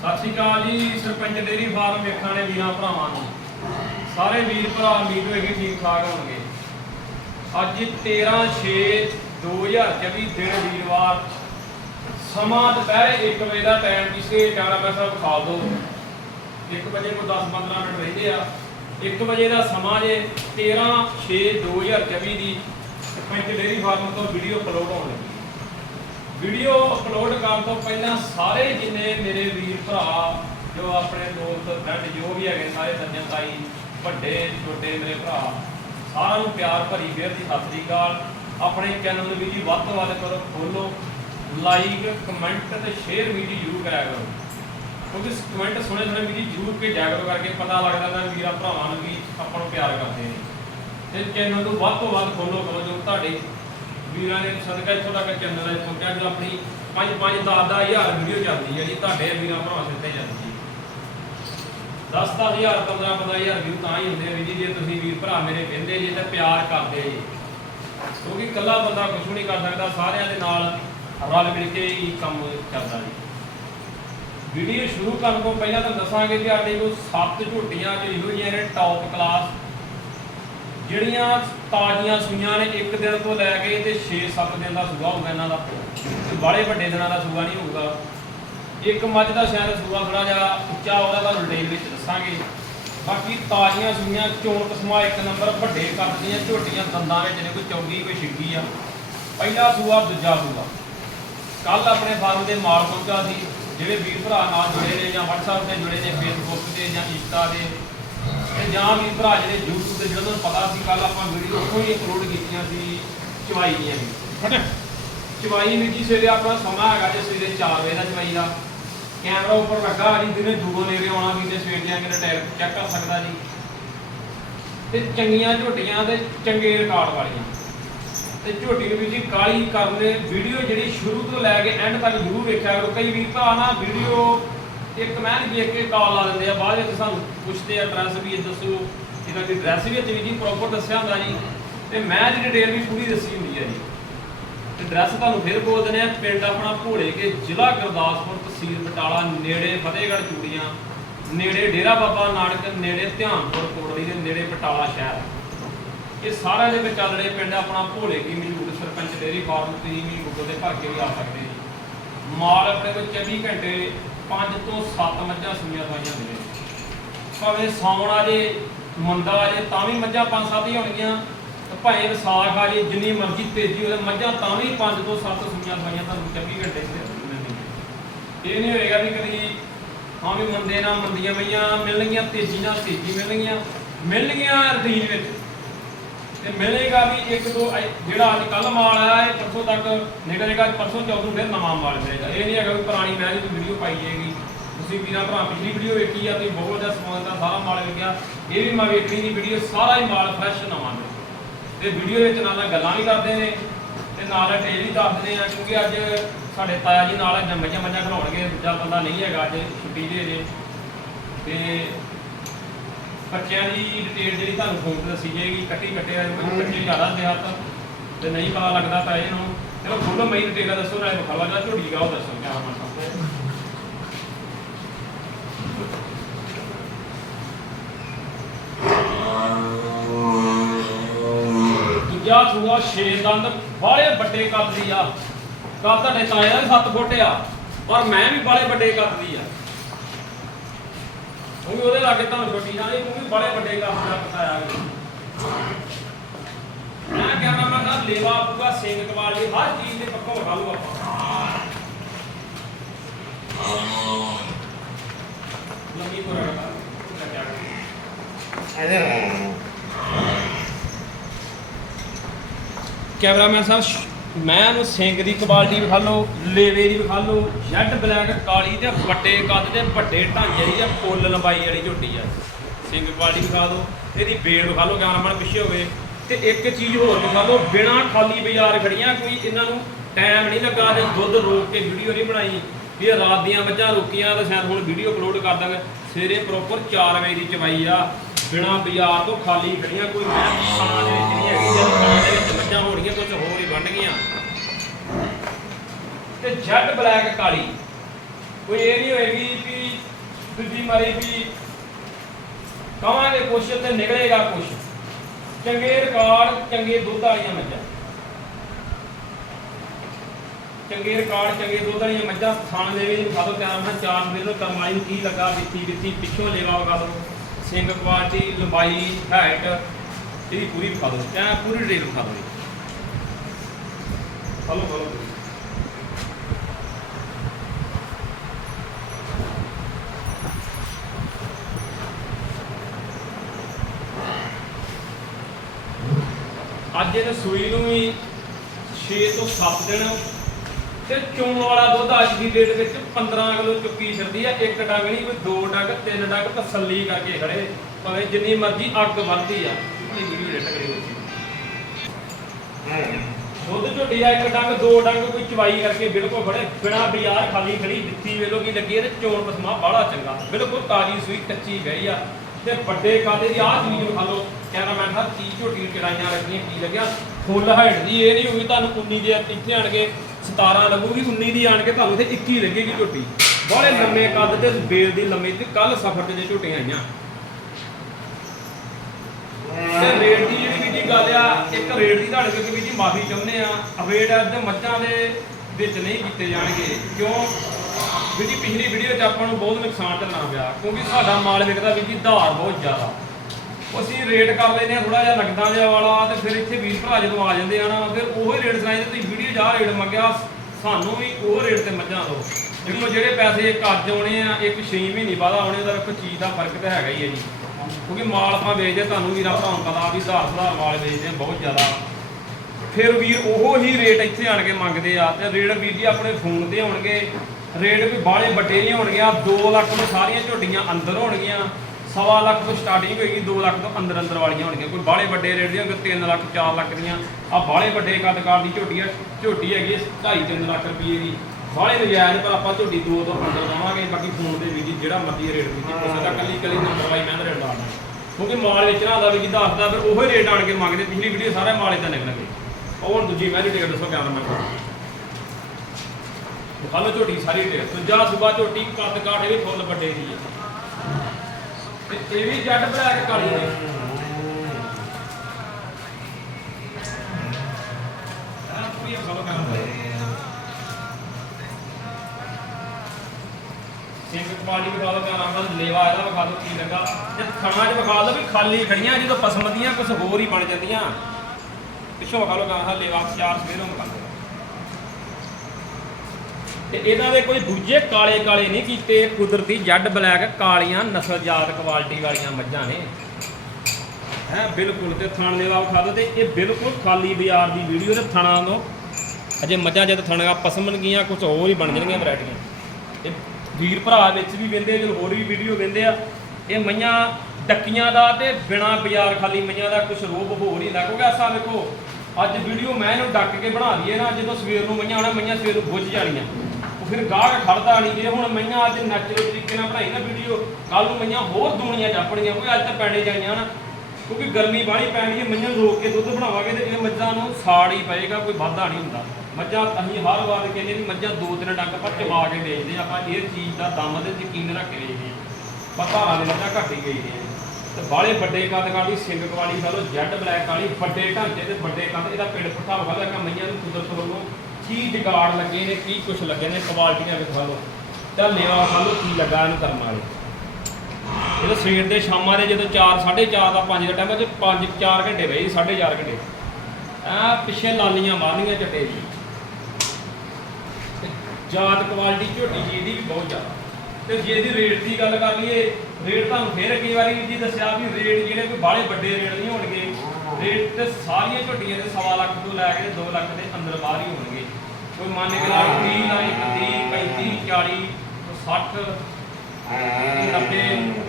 ਸਤਿ ਸ਼੍ਰੀ ਅਕਾਲ ਜੀ, sarpanch dairy farm ਵੇਖਣ ਵਾਲੇ ਵੀਰਾਂ ਭਰਾਵਾਂ ਨੂੰ। ਸਾਰੇ ਵੀਰ ਭਰਾ ਉਮੀਦ ਹੋਏਗੀ ਠੀਕ ਠਾਕ ਹੋਣਗੇ। ਅੱਜ 13 6 2024 ਦਿਨ ਵੀਰਵਾਰ। ਸਮਾਂ ਦੁਪਹਿਰੇ 1 ਵਜੇ ਦਾ ਟਾਈਮ ਕਿਸੇ ਕੈਮਰਾ ਸਾਹਿਬ ਖਾ ਦੋ 1 ਵਜੇ ਕੋ 10 15 ਮਿੰਟ ਰਹਿੰਦੇ ਆ। 1 ਵਜੇ ਦਾ ਸਮਾਂ ਜੇ 13 6 2024 ਦੀ ਸਰਪੰਚ ਡੇਰੀ ਫਾਰਮ ਤੋਂ ਵੀਡੀਓ ਅਪਲੋਡ ਹੋਣ ਲੱਗੀ। ਵੀਡੀਓ ਅਪਲੋਡ ਕਰਨ ਤੋਂ ਪਹਿਲਾਂ ਸਾਰੇ ਜਿੰਨੇ ਮੇਰੇ ਵੀਰ ਭਰਾ, ਜੋ ਆਪਣੇ ਦੋਸਤ ਫਰੈਂਡ ਜੋ ਵੀ ਹੈਗੇ, ਸਾਰੇ ਸੱਜਣ ਤਾਈ, ਵੱਡੇ, ਛੋਟੇ ਮੇਰੇ ਭਰਾ, ਸਾਰਿਆਂ ਨੂੰ ਪਿਆਰ ਭਰੀ ਫੇਰ ਦੀ ਸਤਿ ਸ੍ਰੀ ਅਕਾਲ। ਆਪਣੇ ਚੈਨਲ ਨੂੰ ਵੀ ਜੀ ਵੱਧ ਤੋਂ ਵੱਧ ਕਰੋ ਫੋਲੋ ਲਾਈਕ ਕਮੈਂਟ ਤੇ ਸ਼ੇਅਰ ਵੀ ਜੀ ਜ਼ਰੂਰ ਕਰਿਆ ਕਰੋ। ਕਿਉਂਕਿ ਕਮੈਂਟ ਸੁਣੇ ਸੁਣੇ ਵੀ ਜੀ ਜ਼ਰੂਰ ਭੇਜਿਆ ਕਰੋ ਕਰਕੇ ਪਤਾ ਲੱਗਦਾ ਤਾਂ ਵੀਰਾਂ ਭਰਾਵਾਂ ਨੂੰ ਵੀ ਆਪਾਂ ਨੂੰ ਪਿਆਰ ਕਰਦੇ ਨੇ। ਤੇ ਚੈਨਲ ਨੂੰ ਵੱਧ ਤੋਂ ਵੱਧ ਫੋਲੋ ਕਰੋ ਜੋ ਤੁਹਾਡੇ ਵੀਰਾਂ ਨੇ ਸਦਕਾ ਇੱਥੋਂ ਤੱਕ ਚੈਨਲ ਹੈ ਪਹੁੰਚਿਆ ਜੋ ਆਪਣੀ 5 5 10 10 ਵੀਡੀਓ ਚੱਲਦੀ ਹੈ ਜੀ ਤੁਹਾਡੇ ਵੀਰਾਂ ਭਰਾਵਾਂ ਸਿੱਤੇ ਜਾਂਦੀ ਹੈ। 10 10 15 15 ਵੀਊ ਤਾਂ ਹੀ ਹੁੰਦੇ ਆ ਜੀ, ਜੇ ਤੁਸੀਂ ਵੀਰ ਭਰਾ ਮੇਰੇ ਕਹਿੰਦੇ ਜੀ ਤੇ ਪਿਆਰ ਕਰਦੇ ਜੀ। ਕਿਉਂਕਿ ਇਕੱਲਾ ਬੰਦਾ ਕੁਝ ਨਹੀਂ ਕਰ ਸਕਦਾ, ਸਾਰਿਆਂ ਦੇ ਨਾਲ ਰਲ ਮਿਲ ਕੇ ਹੀ ਕੰਮ ਚੱਲਦਾ ਜੀ। ਵੀਡੀਓ ਸ਼ੁਰੂ ਕਰਨ ਤੋਂ ਪਹਿਲਾਂ ਤਾਂ ਦੱਸਾਂਗੇ ਕਿ ਸਾਡੇ ਕੋਲ ਸੱਤ ਝੋਟੀਆਂ ਜੋ ਨੇ ਟੌਪ ਕਲਾਸ ਜਿਹੜੀਆਂ ਤਾਜ਼ੀਆਂ ਸੂਈਆਂ ਨੇ, ਇੱਕ ਦਿਨ ਤੋਂ ਲੈ ਕੇ ਤੇ 6-7 ਦਿਨ ਦਾ ਸੂਆ ਹੋਊਗਾ ਇਹਨਾਂ ਦਾ। ਬਾਲੇ ਵੱਡੇ ਦਿਨਾਂ ਦਾ ਸੂਆ ਨਹੀਂ ਹੋਊਗਾ। ਇੱਕ ਮੱਝ ਦਾ ਸ਼ਾਇਦ ਸੂਆ ਥੋੜਾ ਜਿਹਾ ਉੱਚਾ ਉਹਦਾ ਤਾਂ ਡਿਟੇਲ ਵਿੱਚ ਦੱਸਾਂਗੇ। ਬਾਕੀ ਤਾਜ਼ੀਆਂ ਸੂਈਆਂ ਚੋਣ ਕਸਮਾ ਇੱਕ ਨੰਬਰ ਵੱਡੇ ਕੱਦ ਦੀਆਂ ਝੋਟੀਆਂ, ਦੰਦਾਂ ਵਿੱਚ ਨੇ, ਕੋਈ ਚੌਗੀ, ਕੋਈ ਛਿੱਗੀ ਆ। ਪਹਿਲਾ ਸੂਆ, ਦੂਜਾ ਸੂਆ। ਕੱਲ ਆਪਣੇ ਫਾਰਮ ਦੇ ਮਾਲ ਪਹੁੰਚਾ ਸੀ ਜਿਹੜੇ ਵੀਰ ਭਰਾ ਨਾਲ ਜੁੜੇ ਨੇ ਜਾਂ WhatsApp ਤੇ ਜੁੜੇ ਨੇ, Facebook ਤੇ ਜਾਂ Insta ਤੇ। ਤੇ ਜਾਂ ਵੀ ਭਰਾ ਜਿਹੜੇ YouTube ਤੇ ਜਿਹਨਾਂ ਨੂੰ ਪਤਾ ਸੀ ਕੱਲ ਆਪਾਂ ਵੀਡੀਓ ਉੱਥੋਂ ਹੀ ਅਪਲੋਡ ਕੀਤੀਆਂ ਸੀ, ਚਵਾਈ ਦੀਆਂ ਵੀ ਹਨਾ ਚਵਾਈ ਵੀ ਜੀ ਸਵੇਰੇ ਆਪਣਾ ਸਮਾਂ ਹੈਗਾ ਜੇ ਸਵੇਰੇ 4 ਵਜੇ ਦਾ ਚਵਾਈ ਦਾ। ਕੈਮਰਾ ਉੱਪਰ ਲੱਗਾ ਜੀ ਦਿਨੇ ਦੂਰੋਂ ਨੇੜੇ ਆਉਣਾ ਵੀ ਤੇ ਸਵੇਰ ਦੀਆਂ ਕਿਨੇ ਟਾਇਰ ਚੈੱਕ ਕਰ ਸਕਦਾ ਜੀ। ਤੇ ਚੰਗੀਆਂ ਝੋਟੀਆਂ ਤੇ ਚੰਗੇ ਰਿਕਾਰਡ ਵਾਲੀਆਂ। ਤੇ ਝੋਟੀ ਨੂੰ ਵੀ ਜੀ ਕਾਲੀ ਕਰਨੇ ਵੀਡੀਓ ਜਿਹੜੀ ਸ਼ੁਰੂ ਤੋਂ ਲੈ ਕੇ ਐਂਡ ਤੱਕ ਜ਼ਰੂਰ ਵੇਖਿਆ ਕਰੋ। ਕਈ ਵੀਰ ਭਰਾ ਨਾ ਵੀਡੀਓ ਇੱਕ ਮੈਂ ਵੇਖ ਕੇ ਕਾਲ ਲਾ ਦਿੰਦੇ ਆ, ਬਾਅਦ ਵਿੱਚ ਸਾਨੂੰ ਪੁੱਛਦੇ ਆ ਐਡਰੈਸ ਵੀ ਇਹ ਦੱਸੋ, ਇਹਦਾ ਵੀ ਐਡਰੈਸ ਵੀ ਵਿੱਚ ਵੀ ਜੀ ਪ੍ਰੋਪਰ ਦੱਸਿਆ ਹੁੰਦਾ ਜੀ। ਤੇ ਮੈਂ ਦੀ ਡਿਟੇਲ ਵੀ ਪੂਰੀ ਦੱਸੀ ਹੁੰਦੀ ਹੈ ਜੀ। ਐਡਰੈਸ ਤੁਹਾਨੂੰ ਫਿਰ ਬੋਲ ਦਿੰਦੇ ਆ, ਪਿੰਡ ਆਪਣਾ ਭੋਲੇ ਕੇ ਜ਼ਿਲ੍ਹਾ ਗੁਰਦਾਸਪੁਰ ਤਹਿਸੀਲ ਬਟਾਲਾ, ਨੇੜੇ ਫਤਿਹਗੜ੍ਹ ਚੂੜੀਆਂ, ਨੇੜੇ ਡੇਰਾ ਬਾਬਾ ਨਾਨਕ, ਨੇੜੇ ਧਿਆਨਪੁਰ ਕੋਟਲੀ ਦੇ ਨੇੜੇ ਬਟਾਲਾ ਸ਼ਹਿਰ। ਇਹ ਸਾਰਿਆਂ ਦੇ ਵਿੱਚ ਚੱਲ ਰਹੇ ਪਿੰਡ ਆਪਣਾ ਭੋਲੇ ਕੀ ਮਸ਼ਹੂਰ ਸਰਪੰਚ ਡੇਰੀ ਫਾਰਮ ਤੁਸੀਂ ਵੀ ਗੂਗਲ ਤੇ ਭਰ ਕੇ ਵੀ ਆ ਸਕਦੇ ਜੀ। ਮਾਲ ਆਪਣੇ ਕੋਲ 24 ਘੰਟੇ 5 ਤੋਂ 7 ਮੱਝਾਂ ਸੂਈਆਂ ਪਾਈਆਂ ਹੁੰਦੀਆਂ ਭਾਵੇਂ ਸੌਣ ਆ ਜੇ, ਮੰਦਾ ਆ ਜੇ, ਤਾਂ ਵੀ ਮੱਝਾਂ 5-7 ਹੀ ਹੋਣਗੀਆਂ। ਤੇ ਭਾਵੇਂ ਵਿਸਾਖ ਆ ਜੇ, ਜਿੰਨੀ ਮਰਜ਼ੀ ਤੇਜ਼ੀ ਹੋਵੇ, ਮੱਝਾਂ ਤਾਂ ਵੀ 5 ਤੋਂ 7 ਸੂਈਆਂ ਪਾਈਆਂ ਤੁਹਾਨੂੰ 24 ਘੰਟੇ ਚ ਇਹ ਨਹੀਂ ਹੋਏਗਾ ਵੀ ਕਦੀ ਹਾਂ ਵੀ ਮੰਦੇ ਨਾਲ ਮੰਦੀਆਂ ਪਈਆਂ, ਮਿਲਣਗੀਆਂ, ਤੇਜ਼ੀ ਨਾਲ ਤੇਜ਼ੀ ਮਿਲਣਗੀਆਂ। ਮਿਲਣਗੀਆਂ ਰੁਟੀਨ ਵਿੱਚ। ਤੇ ਮਿਲੇਗਾ ਵੀ ਇੱਕ ਦੋ ਅ- ਜਿਹੜਾ ਅੱਜ ਕੱਲ ਮਾਲ ਆਇਆ, ਇਹ ਪਰਸੋਂ ਤੱਕ ਨਿਕਲੇਗਾ ਪਰਸੋਂ ਚੌਥ ਫਿਰ ਨਵਾਂ ਮਾਲ ਮਿਲੇਗਾ। ਇਹ ਨਹੀਂ ਹੈਗਾ ਵੀ ਪੁਰਾਣੀ ਮੈਚ ਦੀ ਵੀਡੀਓ ਪਾਈ ਜਾਏਗੀ ਤੁਸੀਂ ਵੀਰਾਂ ਭਰਾ ਪਿਛਲੀ ਵੀਡੀਓ ਵੇਖੀ ਆ, ਤੁਸੀਂ ਬਹੁਤ ਜ਼ਿਆਦਾ ਸਮਾਨ ਦਾ ਸਾਰਾ ਮਾਲ ਵੇਖਿਆ, ਇਹ ਵੀ ਮੈਂ ਵੇਖਣੀ ਦੀ ਵੀਡੀਓ, ਸਾਰਾ ਹੀ ਮਾਲ ਫਰੈਸ਼ ਨਵਾਂ ਮਿਲ ਤੇ ਵੀਡੀਓ ਵਿੱਚ ਨਾਲ ਨਾਲ ਗੱਲਾਂ ਵੀ ਕਰਦੇ ਨੇ, ਤੇ ਨਾਲ ਨਾਲ ਵੀ ਦੱਸਦੇ ਨੇ ਆ, ਕਿਉਂਕਿ ਅੱਜ ਸਾਡੇ ਤਾਇਆ ਜੀ ਨਾਲ ਜੰਮੀਆਂ ਮੱਝਾਂ ਖਲਾਉਣਗੇ ਦੂਜਾ ਬੰਦਾ ਨਹੀਂ ਹੈਗਾ ਅੱਜ ਛੁੱਟੀ ਦੇ ਜੇ। ਤੇ ਬੱਚਿਆਂ ਦੀ ਡਿਟੇਲ ਜਿਹੜੀ ਤੁਹਾਨੂੰ ਫੋਨ ਤੇ ਦੱਸੀ ਜਾਏਗੀ ਕੱਟੀ ਕੱਟਿਆ ਕੋਈ ਬੱਚੇ ਜ਼ਿਆਦਾ ਦੇ ਹੱਥ ਤੇ ਨਹੀਂ ਪਤਾ ਲੱਗਦਾ ਤਾਂ ਇਹਨੂੰ ਚਲੋ ਖੋਲੋ ਮੈਂ ਡਿਟੇਲ ਦੱਸੋ ਨਾਲੇ ਬਖਾਵਾ ਜਾਂ ਝੋਟੀ ਗਾ ਉਹ ਦੱਸੋ ਕਿਆ ਮਤਲਬ ਦੂਜਾ ਸੂਆ ਛੇ ਦੰਦ ਬਾਹਲੇ ਵੱਡੇ ਕੱਦ ਦੀ ਆ। ਕੱਦ ਤੁਹਾਡੇ ਤਾਏ ਦਾ 7 ਫੁੱਟ ਆ ਪਰ ਮੈਂ ਵੀ ਬਾਹਲੇ ਵੱਡੇ ਕੱਦ ਦੀ ਆ। ਕਿਉਂਕਿ ਉਹਦੇ ਲਾਗੇ ਤੁਹਾਨੂੰ ਛੋਟੀ ਨਾ ਇਹ ਕਿਉਂਕਿ ਬੜੇ ਵੱਡੇ ਕੰਮ ਦਾ ਪਤਾ ਆ ਮੈਂ ਕਹਿੰਦਾ ਮੈਂ ਨਾ ਲੇਵਾ ਪੂਗਾ ਸਿੰਘ ਕਵਾਲੀ ਹਰ ਚੀਜ਼ ਦੇ ਪੱਕਾ ਉਠਾ ਲੂ ਆਪਾਂ। ਲੰਮੀ ਕੋਰਾ ਦਾ ਕੈਮਰਾਮੈਨ ਸਾਹਿਬ ਸ਼- ਮੈਂ ਨੂੰ ਸਿੰਗ ਦੀ ਕੁਆਲਿਟੀ ਵਿਖਾ ਲਓ, ਲੇਵੇ ਦੀ ਵਿਖਾ ਲਓ ਜੈਡ ਬਲੈਕ ਕਾਲੀ ਤੇ ਵੱਡੇ ਕੱਦ ਦੇ ਵੱਡੇ ਢਾਂਚੇ ਦੀ ਆ, ਫੁੱਲ ਲੰਬਾਈ ਵਾਲੀ ਝੋਟੀ ਆ। ਸਿੰਘ ਕੁਆਲਿਟੀ ਵਿਖਾ ਦਿਓ, ਇਹਦੀ ਬੇੜ ਵਿਖਾ ਲਓ ਕੈਮਰਾਮੈਨ ਪਿੱਛੇ ਹੋਵੇ। ਤੇ ਇੱਕ ਚੀਜ਼ ਹੋਰ ਵਿਖਾ ਲਓ ਬਿਨਾ ਖਾਲੀ ਬਾਜ਼ਾਰ ਖੜੀਆਂ, ਕੋਈ ਇਹਨਾਂ ਨੂੰ ਟਾਈਮ ਨਹੀਂ ਲੱਗਾ ਤੇ ਦੁੱਧ ਰੋਕ ਕੇ ਵੀਡੀਓ ਨਹੀਂ ਬਣਾਈ। ਵੀ ਰਾਤ ਦੀਆਂ ਮੱਝਾਂ ਰੋਕੀਆਂ ਤਾਂ ਸ਼ਾਇਦ ਹੁਣ ਵੀਡੀਓ ਅਪਲੋਡ ਕਰ ਦਾਂਗੇ। ਸਵੇਰੇ ਪ੍ਰੋਪਰ 4 ਵਜੇ ਦੀ ਚਵਾਈ ਆ। ਬਿਨਾ ਬਾਜ਼ਾਰ ਤੋਂ ਖਾਲੀ ਖੜੀਆਂ, ਕੋਈ ਮੈਂ ਖਾਣਾ ਦੇ ਵਿੱਚ ਨਹੀਂ ਹੈਗੀ ਜਦ ਖਾਣਾ ਦੇ ਵਿੱਚ ਮੱਝਾਂ ਹੋਣਗੀਆਂ ਕੁਝ ਹੋਰ ਹੀ ਬਣ ਗਈਆਂ ਤੇ ਜੈਡ ਬਲੈਕ ਕਾਲੀ। ਕੋਈ ਇਹ ਨਹੀਂ ਹੋਏਗੀ ਵੀ ਦੂਜੀ ਮਰੀ ਵੀ ਕਵਾਂਗੇ ਕੁਛ ਤੇ ਨਿਕਲੇਗਾ ਕੁਛ। ਚੰਗੇ ਰਿਕਾਰਡ, ਚੰਗੇ ਦੁੱਧ ਵਾਲੀਆਂ ਮੱਝਾਂ। ਚੰਗੇ ਰਿਕਾਰਡ, ਚੰਗੇ ਦੁੱਧ ਵਾਲੀਆਂ ਮੱਝਾਂ ਥਾਣ ਦੇ ਵੀ ਖਾ ਦੋ ਚਾਰ ਨਾਲ ਚਾਰ ਦੇ ਲੋ ਕਰਮਾਈ ਨੂੰ ਕੀ ਲੱਗਾ, ਵਿੱਤੀ ਵਿੱਤੀ, ਪਿੱਛੋਂ ਲੇਵਾ ਵਗਾ ਦੋ। ਸਿੰਘ ਕੁਆਲਿਟੀ, ਲੰਬਾਈ ਹਾਈਟ ਇਹਦੀ ਪੂਰੀ ਵਿਖਾ ਦੋ ਐ ਪੂਰੀ ਡਿਟੇਲ ਵਿਖਾ ਹਲੋ ਹਲੋ ਅੱਜ ਇਹਨੇ ਸੂਈ ਨੂੰ ਵੀ 6 ਤੋਂ 7 ਦਿਨ ਤੇ ਚੋਣ ਵਾਲਾ ਦੁੱਧ ਅੱਜ ਦੀ ਡੇਟ ਵਿੱਚ 15 ਕਿਲੋ ਚੁੱਕੀ ਫਿਰਦੀ ਆ। ਇੱਕ ਡੰਗ ਨਹੀਂ ਕੋਈ ਦੋ ਡੰਗ ਤਿੰਨ ਡੰਗ ਤਸੱਲੀ ਕਰਕੇ ਖੜੇ। ਭਾਵੇਂ ਜਿੰਨੀ ਮਰਜ਼ੀ ਅੱਗ ਵੱਧਦੀ ਆ। ਆਪਣੀ ਵੀਡੀਓ ਰੇਟ ਕਰੀ ਹੋਈ ਦੁੱਧ ਝੋਟੀ ਆ ਇੱਕ ਡੰਗ, ਦੋ ਡੰਗ ਕੋਈ ਚਵਾਈ ਕਰਕੇ ਬਿਲਕੁਲ ਖੜੇ ਬਿਨਾ ਬਾਜ਼ਾਰ ਖਾਲੀ ਖੜੀ ਦਿੱਤੀ ਵੇਲੋ ਕੀ ਲੱਗੀ ਤੇ ਚੋਣ ਪਸਮਾ ਬਾਹਲਾ ਚੰਗਾ। ਬਿਲਕੁਲ ਤਾਜੀ ਸੂਈ ਕੱਚੀ ਗਈ ਆ। ਤੇ ਵੱਡੇ ਕਾਦੇ ਦੀ ਆਹ ਚੀਜ਼ ਖਾ ਲਓ, ਕੈਮਰਾਮੈਨ ਸਾਹਿਬ ਕੀ ਝੋਟੀ ਚੜਾਈਆਂ ਲੱਗੀਆਂ ਕੀ ਲੱਗਿਆ? ਫੁੱਲ ਹਾਈਟ ਦੀ ਇਹ ਨਹੀਂ ਹੋਈ ਤੁਹਾਨੂੰ 19 ਦੇ ਇੱਥੇ ਆਣ ਕੇ 17 ਲੱਗੂਗੀ 19 ਦੀ ਆਣ ਕੇ ਤੁਹਾਨੂੰ ਇੱਥੇ 21 ਲੱਗੇਗੀ ਝੋਟੀ। ਬੜੇ ਲੰਮੇ ਕੱਦ ਤੇ ਬੇਲ ਦੀ ਲੰਮੀ ਤੇ ਕੱਲ ਸਫਰ ਤੇ ਝੋਟੀਆਂ ਆਈਆਂ। ਤੇ ਰੇਟ ਦੀ ਜਿਹੜੀ ਵੀ ਜੀ ਗੱਲ ਆ, ਇੱਕ ਰੇਟ ਦੀ ਤੁਹਾਡੇ ਕੋਲ ਵੀ ਜੀ ਮਾਫੀ ਚਾਹੁੰਦੇ ਆ। ਰੇਟ ਅੱਜ ਮੱਝਾਂ ਦੇ ਵਿੱਚ ਨਹੀਂ ਕੀਤੇ ਜਾਣਗੇ। ਕਿਉਂ? ਵੀ ਜੀ ਪਿਛਲੀ ਵੀਡੀਓ 'ਚ ਆਪਾਂ ਨੂੰ ਬਹੁਤ ਨੁਕਸਾਨ ਝੱਲਣਾ ਪਿਆ, ਕਿਉਂਕਿ ਸਾਡਾ ਮਾਲ ਵਿਕਦਾ ਵੀ ਜੀ ਧਾਰ ਬਹੁਤ ਜ਼ਿਆਦਾ। ਅਸੀਂ ਰੇਟ ਕਰ ਲੈਂਦੇ ਆ ਥੋੜਾ ਜਿਹਾ ਨਗਦਾਂ ਜਿਹਾ ਵਾਲਾ, ਤੇ ਫਿਰ ਇੱਥੇ ਵੀਰ ਭਰਾ ਜਦੋਂ ਆ ਜਾਂਦੇ ਆ ਨਾ, ਫਿਰ ਉਹੀ ਰੇਟ ਸੁਣਾਈ ਤੇ ਤੁਸੀਂ ਵੀਡੀਓ ਜਾ ਰੇਟ ਮੰਗਿਆ, ਸਾਨੂੰ ਵੀ ਉਹ ਰੇਟ ਤੇ ਮੱਝਾਂ ਦਿਓ। ਦੇਖੋ ਜਿਹੜੇ ਪੈਸੇ ਇੱਕ ਆਉਣੇ ਆ, ਇੱਕ 6 ਮਹੀਨੇ ਬਾਅਦ ਆਉਣੇ ਉਹਦਾ ਇੱਕ ਚੀਜ਼ ਦਾ ਫ਼ਰਕ ਤਾਂ ਹੈਗਾ ਹੀ ਹੈ ਜੀ। ਕਿਉਂਕਿ ਮਾਲ ਆਪਾਂ ਵੇਚਦੇ, ਤੁਹਾਨੂੰ ਵੀਰਾਂ ਭਰਾਵਾਂ ਪਤਾ ਵੀ ਧਾਰ ਹਜ਼ਾਰ ਮਾਲ ਵੇਚਦੇ, ਬਹੁਤ ਜ਼ਿਆਦਾ। ਫਿਰ ਵੀਰ ਉਹੋ ਹੀ ਰੇਟ ਇੱਥੇ ਆਣ ਕੇ ਮੰਗਦੇ ਆ, ਤੇ ਰੇਟ ਵੀਰ ਜੀ ਆਪਣੇ ਫੋਨ ਤੇ ਹੋਣਗੇ, ਰੇਟ ਵੀ ਬਾਹਲੇ ਵੱਡੇ ਨਹੀਂ ਹੋਣਗੇ ਆ 2 ਲੱਖ ਨੂੰ ਸਾਰੀਆਂ ਝੋਟੀਆਂ ਅੰਦਰ ਹੋਣਗੀਆਂ, ਸਵਾ ਲੱਖ ਤੋਂ ਸਟਾਰਟਿੰਗ ਹੋਏਗੀ 2 ਲੱਖ ਤੋਂ ਅੰਦਰ ਅੰਦਰ ਵਾਲੀਆਂ ਹੋਣਗੀਆਂ, ਕੋਈ ਬਾਹਲੇ ਵੱਡੇ ਰੇਟ ਦੀਆਂ ਹੋਣਗੇ 3 ਲੱਖ 4 ਲੱਖ ਦੀਆਂ ਆ ਬਾਹਲੇ ਵੱਡੇ ਕੱਦਕਾਰ ਦੀ ਝੋਟੀ ਆ ਝੋਟੀ ਹੈਗੀ 2.5 3 ਲੱਖ ਰੁਪਏ ਦੀ। ਬਾਹਲੇ ਨਜਾਇਜ਼ ਪਰ ਆਪਾਂ ਝੋਟੀ 2 ਤੋਂ ਅੰਦਰ ਦਵਾਂਗੇ ਬਾਕੀ ਫੋਨ ਦੇ ਵਿੱਚ ਜਿਹੜਾ ਮਰਜ਼ੀ ਰੇਟ ਵਿੱਚ ਕਿਸੇ ਦਾ ਕੱਲੀ ਕੱਲੀ ਨੰਬਰ ਵਾਈ ਮੈਂ ਰੇਟ ਲਾਣਾ ਕਿਉਂਕਿ ਮਾਲ ਵੇਚਣਾ ਹੁੰਦਾ ਵੀ ਜਿੱਦਾਂ ਦੱਸਦਾ ਫਿਰ ਉਹੀ ਰੇਟ ਆਣ ਕੇ ਮੰਗਦੇ ਪਿਛਲੀ ਵੀਡੀਓ ਸਾਰੇ ਮਾਲ ਇਦਾਂ ਨਿਕਲਣਗੇ ਉਹ ਹੁਣ ਦੂਜੀ ਮੈਂ ਟਿਕਟ ਦੱਸੋ ਕੈਮਰਾਮੈਨ ਹਾਲੋ ਝੋਟੀ ਸਾਰੀ ਟਿਕਟ ਦੂਜਾ ਸੁਬਾ ਝੋਟੀ ਕੱਦ ਕਾਠ ਵੀ ਫੁੱਲ ਵੱਡੇ ਦੀ ਹੈ ਤੇ ਇਹ ਵੀ ਜੱਟ ਬਲੈਕ ਕਾਲੀ ਹੈ। ਸਿੰਘ ਵਿਖਾ ਲਓ ਕਿਆ ਨਾਮ ਲੇਵਾ ਇਹਦਾ ਵਿਖਾ ਦਿਓ, ਕੀ ਲੱਗਾ। ਤੇ ਥਣਾ 'ਚ ਵਿਖਾ ਲਓ ਵੀ ਖਾਲੀ ਖੜੀਆਂ ਜਦੋਂ ਪਸਮਦੀਆਂ ਕੁਝ ਹੋਰ ਹੀ ਬਣ ਜਾਂਦੀਆਂ। ਪਿੱਛੋਂ ਵਿਖਾ ਲੋ ਕਹਾਂ ਲੇਵਾ ਚਾਰ ਸਵੇਰੋਂ ਵਿਖਾ ਦਿਓ। ਤੇ ਇਹਨਾਂ ਦੇ ਕੋਈ ਦੂਜੇ ਕਾਲੇ ਕਾਲੇ ਨਹੀਂ ਕੀਤੇ, ਕੁਦਰਤੀ ਜੱਡ ਬਲੈਕ ਕਾਲੀਆਂ ਨਸਲਜਾਤ ਕੁਆਲਿਟੀ ਵਾਲੀਆਂ ਮੱਝਾਂ ਨੇ। ਹੈ, ਬਿਲਕੁਲ, ਤੇ ਥਣ ਲੇਵਾ ਵਿਖਾ ਦਿਓ, ਤੇ ਇਹ ਬਿਲਕੁਲ ਖਾਲੀ ਬਾਜ਼ਾਰ ਦੀ ਵੀਡੀਓ ਤੇ ਥਣਾ ਤੋਂ। ਅਜੇ ਮੱਝਾਂ ਜਦ ਥਣਗਾ ਪਸਮਨ ਗਈਆਂ ਕੁਝ ਹੋਰ ਹੀ ਬਣ ਜਾਣਗੀਆਂ ਵੈਰਾਈਟੀਆਂ। ਵੀਰ ਭਰਾ ਵਿੱਚ ਵੀ ਵੰਦੇ ਜਦੋਂ ਹੋਰ ਵੀ ਵੀਡੀਓ ਵੰਦੇ ਆ, ਇਹ ਮਈਆਂ ਡੱਕੀਆਂ ਦਾ ਤੇ ਬਿਨਾ ਬਾਜ਼ਾਰ ਖਾਲੀ ਮਈਆਂ ਦਾ ਕੁਝ ਰੋਬ ਹੋ ਹੀ ਲੱਗੂਗਾ ਐਸਾ ਵੇਖੋ, ਅੱਜ ਵੀਡੀਓ ਮੈਂ ਇਹਨੂੰ ਡੱਕ ਕੇ ਬਣਾ ਦਈਏ ਨਾ, ਜਦੋਂ ਸਵੇਰ ਨੂੰ ਮਈਆਂ ਆਉਣਾ, ਮਈਆਂ ਸਵੇਰ ਨੂੰ ਬੁੱਝ ਜਾਣੀਆਂ। ਉਹ ਫਿਰ ਗਾਹਕ ਖੜਦਾ ਨਹੀਂ ਜੇ ਹੁਣ ਮਈਆਂ ਅੱਜ ਨੈਚੁਰਲ ਤਰੀਕੇ ਨਾਲ ਬਣਾਈ ਨਾ ਵੀਡੀਓ ਕੱਲ ਨੂੰ ਮਈਆਂ ਹੋਰ ਦੂਣੀਆਂ ਜਾਪਣੀਆਂ ਕੋਈ ਅੱਜ ਤਾਂ ਪੈਣੇ ਜਾਈਆਂ ਨਾ। ਕਿਉਂਕਿ ਗਰਮੀ ਬਾਹਲੀ ਪੈਣੀ ਹੈ, ਮਈਆਂ ਨੂੰ ਰੋਕ ਕੇ ਦੁੱਧ ਬਣਾਵਾਂਗੇ ਤੇ ਇਹ ਮੱਝਾਂ ਨੂੰ ਸਾੜ ਹੀ ਪਏਗਾ, ਕੋਈ ਵਾਧਾ ਨਹੀਂ ਹੁੰਦਾ। ਮੱਝਾਂ ਅਸੀਂ ਹਰ ਵਾਰ ਕਹਿੰਦੇ ਵੀ ਮੱਝਾਂ ਦੋ ਤਿੰਨ ਡੰਗ ਪਰ ਚਵਾ ਕੇ ਵੇਚਦੇ ਹਾਂ। ਆਪਾਂ ਇਹ ਚੀਜ਼ ਦਾ ਦਮ ਤੇ ਯਕੀਨ ਰੱਖ ਕੇ ਵੇਚਦੇ ਹਾਂ। ਪਰ ਧਾਰਾਂ ਦੇ ਮੱਝਾਂ ਘੱਟ ਹੀ ਗਈ ਨੇ ਤੇ ਬਾਹਲੇ ਵੱਡੇ ਕੱਦ ਕਾਲੀ, ਸਿੰਗ ਵਾਲੀ ਫਾਲੋ ਜੈਡ ਬਲੈਕ ਵਾਲੀ ਵੱਡੇ ਢਾਂਚੇ ਤੇ ਵੱਡੇ ਕੱਦ, ਇਹਦਾ ਪਿੰਡ ਪੁੱਠਾ ਵਗਾ ਦਾ ਮਈਆਂ ਨੂੰ ਕੁਦਰਤ ਵੱਲੋਂ ਕੀ ਜਗਾੜ ਲੱਗੇ ਨੇ, ਕੀ ਕੁਛ ਲੱਗੇ ਨੇ, ਕੁਆਲਟੀਆਂ ਵੇਖ ਲਓ। ਤਾਂ ਲੇਵਾ ਖਾ ਲਓ, ਕੀ ਲੱਗਾ ਇਹਨੂੰ ਕਰਨ ਵਾਲੇ। ਜਦੋਂ ਸਵੇਰ ਦੇ ਸ਼ਾਮਾਂ ਦੇ ਜਦੋਂ 4 4:30 ਦਾ 5 ਦਾ ਟਾਈਮ ਹੈ ਤੇ 5 4 ਘੰਟੇ ਬਈ 4.5 ਘੰਟੇ। ਆ ਪਿੱਛੇ ਲਾਲੀਆਂ ਮਾਰਨੀਆਂ ਚੱਟੇ ਜੀ ਜਾਤ ਕੁਆਲਿਟੀ ਝੋਟੀ ਜੀ ਦੀ ਵੀ ਬਹੁਤ ਜ਼ਿਆਦਾ। ਤੇ ਜੇ ਇਹਦੀ ਰੇਟ ਦੀ ਗੱਲ ਕਰ ਲਈਏ, ਰੇਟ ਤੁਹਾਨੂੰ ਫੇਰ ਕਈ ਵਾਰੀ ਜੀ ਦੱਸਿਆ ਵੀ ਰੇਟ ਜਿਹੜੇ ਕੋਈ ਬਾਹਲੇ ਵੱਡੇ ਰੇਟ ਨਹੀਂ ਹੋਣਗੇ। ਰੇਟ ਤੇ ਸਾਰੀਆਂ ਝੋਟੀਆਂ ਦੇ ਸਵਾ ਲੱਖ ਤੋਂ ਲੈ ਕੇ 2 ਲੱਖ ਦੇ ਅੰਦਰ ਬਾਹਰ ਹੀ ਹੋਣਗੇ। ਕੋਈ ਮੰਨ ਕੇ ਲਾ 30 ਦਾ 31 35 40 60 90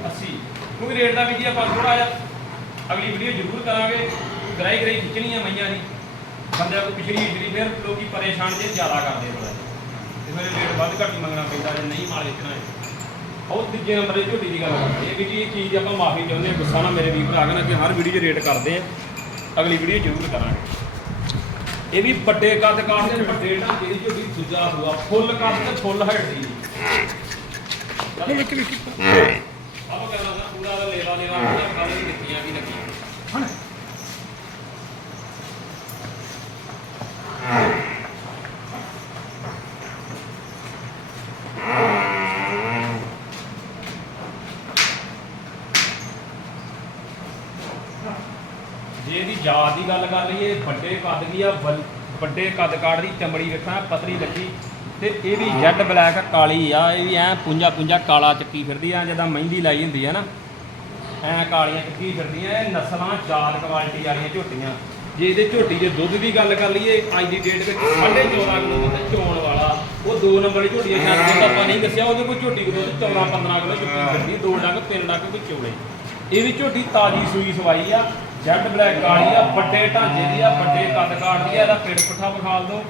80 ਕਿਉਂਕਿ ਰੇਟ ਦਾ ਵੀ ਜੀ ਆਪਾਂ ਥੋੜਾ ਜਿਹਾ ਅਗਲੀ ਵੀਡੀਓ ਜ਼ਰੂਰ ਕਰਾਂਗੇ। ਗਰਾਈ ਗਰਾਈ ਖਿੱਚਣੀ ਆ ਮਈਆਂ ਦੀ। ਬੰਦਿਆਂ ਕੋਲ ਪਿਛੜੀ ਹਿਜਰੀ ਫਿਰ ਲੋਕੀ ਪਰੇਸ਼ਾਨ ਜੇ ਜ਼ਿਆਦਾ ਕਰਦੇ ਥੋੜਾ ਰੇਟ ਵੱਧ ਘੱਟ ਹੀ ਮੰਗਣਾ ਪੈਂਦਾ ਜੇ ਨਹੀਂ ਮਾਲ ਵੇਚਣਾ ਹੈ ਉਹ ਤੀਜੇ ਨੰਬਰ ਦੀ ਝੋਟੀ ਦੀ ਗੱਲ ਕਰਦੇ ਇਹ ਵੀ ਜੀ, ਇਹ ਚੀਜ਼ ਦੀ ਆਪਾਂ ਮਾਫੀ ਚਾਹੁੰਦੇ ਹਾਂ, ਗੁੱਸਾ ਨਾ ਮੇਰੇ ਵੀਰ ਭਰਾ ਕਰਨ ਕਿ ਹਰ ਵੀਡੀਓ 'ਚ ਰੇਟ ਕਰਦੇ ਆ। ਅਗਲੀ ਵੀਡੀਓ ਜ਼ਰੂਰ ਕਰਾਂਗੇ। ਇਹ ਵੀ ਵੱਡੇ ਕੱਦ ਕਾਠ ਦੇ ਵੱਡੇ ਢਾਂਚੇ ਦੀ ਝੋਟੀ ਦੂਜਾ ਹੋਊਗਾ। ਫੁੱਲ ਕੱਦ ਤੇ ਫੁੱਲ ਹਾਈਟ ਦੀ। ਲੈ ਕਹਿੰਦਾ ਪੂਰਾ ਲੇਵਾ ਲੇਵਾ ਪੂਰਾ ਦਿੱਤੀਆਂ ਵੀ ਲੱਗੀਆਂ। ਹਣ ਜੇ ਇਹਦੀ ਜਾਤ ਦੀ ਗੱਲ ਕਰ ਵੱਡੇ ਕੱਦ ਦੀ ਆ, ਵੱਲ- ਵੱਡੇ ਕੱਦ ਕਾੜ ਦੀ ਚਮੜੀ ਵੇਖਣਾ, ਪਤਲੀ ਲੱਗੀ, ਤੇ ਇਹ ਵੀ ਜੈਡ ਬਲੈਕ ਕਾਲੀ ਆ, ਇਹ ਵੀ ਐ ਪੁੰਜਾ ਪੁੰਜਾ ਕਾਲਾ ਚੱਕੀ ਫਿਰਦੀ ਆ, ਜਿੱਦਾਂ ਮਹਿੰਦੀ ਲਾਈ ਹੁੰਦੀ ਆ ਨਾ। ਐ ਕਾਲੀਆਂ ਚੱਕੀ ਫਿਰਦੀਆਂ, ਇਹ ਨਸਲਾਂ ਜਾਤ ਕੁਆਲਿਟੀ ਵਾਲੀਆਂ ਝੋਟੀਆਂ। ਜੇ ਇਹਦੇ ਝੋਟੀ ਦੇ ਦੁੱਧ ਦੀ ਗੱਲ ਕਰ ਲਈਏ, ਅੱਜ ਦੀ ਡੇਟ ਵਿੱਚ 14.5 ਕਿਲੋ ਤੇ ਚੋਣ ਵਾਲਾ, ਉਹ ਦੋ ਨੰਬਰ ਦੀ ਝੋਟੀ ਆ, ਸ਼ਾਇਦ ਦੁੱਧ ਆਪਾਂ ਨਹੀਂ ਦੱਸਿਆ, ਉਹਦੇ ਕੋਲ ਝੋਟੀ ਦਾ ਦੁੱਧ 14 15 ਕਿਲੋ ਚੁੱਕੀ ਫਿਰਦੀ, ਦੋ ਡੰਗ, ਤਿੰਨ ਡੰਗ ਕੋਈ ਚੋਲੇ ਇਹ ਵੀ ਝੋਟੀ ਤਾਜੀ ਸੂਈ ਸਵਾਈ ਆ ਜੈਡ ਬਲੈਕ ਕਾਲੀ ਆ, ਵੱਡੇ ਢਾਂਚੇ ਦੀ ਆ, ਵੱਡੇ ਕੱਦ ਕਾਠ ਦੀ ਆ, ਇਹਦਾ ਪਿੜ ਪੁੱਠਾ ਵਿਖਾਲ ਦੋ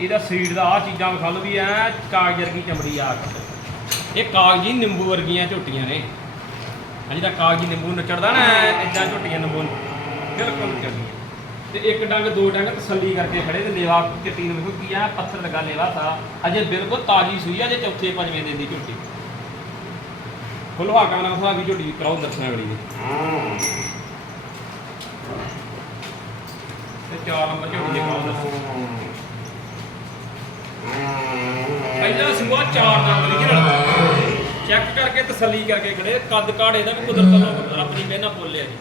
ਇਹਦਾ ਸਰੀਰ ਦਾ ਆ ਚੀਜ਼ਾਂ ਵਿਖਾ ਲਓ ਵੀ ਐ ਕਾਗਜ਼ ਵਰਗੀ ਚਮੜੀ ਆ ਇਹ ਕਾਗਜ਼ੀ ਨਿੰਬੂ ਵਰਗੀਆਂ ਝੋਟੀਆਂ ਨੇ। ਜਿਹੜਾ ਕਾਗਜ਼ੀ ਨਿੰਬੂ ਨਚੜਦਾ ਨਾ ਇਦਾਂ ਝੋਟੀਆਂ ਨਿੰਬੂ ਬਿਲਕੁਲ ਨਚੜਦੀਆਂ ਤੇ ਇੱਕ ਡੰਗ, ਦੋ ਡੰਗ ਤਸੱਲੀ ਕਰਕੇ ਖੜੇ ਤੇ ਲੇਵਾ ਚਿੱਟੀ ਨੂੰ ਵੇਖੋ ਕੀ ਆ, ਪੱਥਰ ਲਗਾ ਲੇਵਾ ਥਾ। ਅਜੇ ਬਿਲਕੁਲ ਤਾਜੀ ਸੂਈ ਆ ਜੇ ਚੌਥੇ ਪੰਜਵੇਂ ਦਿਨ ਦੀ ਝੋਟੀ। ਖੁੱਲਵਾ ਕਾਣਾ ਖਾ ਵੀ ਝੋਟੀ ਕਰਾਓ ਦਰਸ਼ਨ ਅਗਲੀ ਦੇ। ਤੇ ਚਾਰ ਨੰਬਰ ਝੋਟੀ ਦੇ ਕਰਾਓ ਪਹਿਲਾ ਸੂਆ ਚਾਰ ਨੰਬਰ ਜਿਹੜਾ ਚੈੱਕ ਕਰਕੇ ਤਸੱਲੀ ਕਰਕੇ ਖੜੇ। ਕੱਦ ਕਾੜ ਇਹਦਾ ਵੀ ਕੁਦਰਤ ਵੱਲੋਂ ਰੱਬ ਦੀ ਬੋਲਿਆ ਜੀ।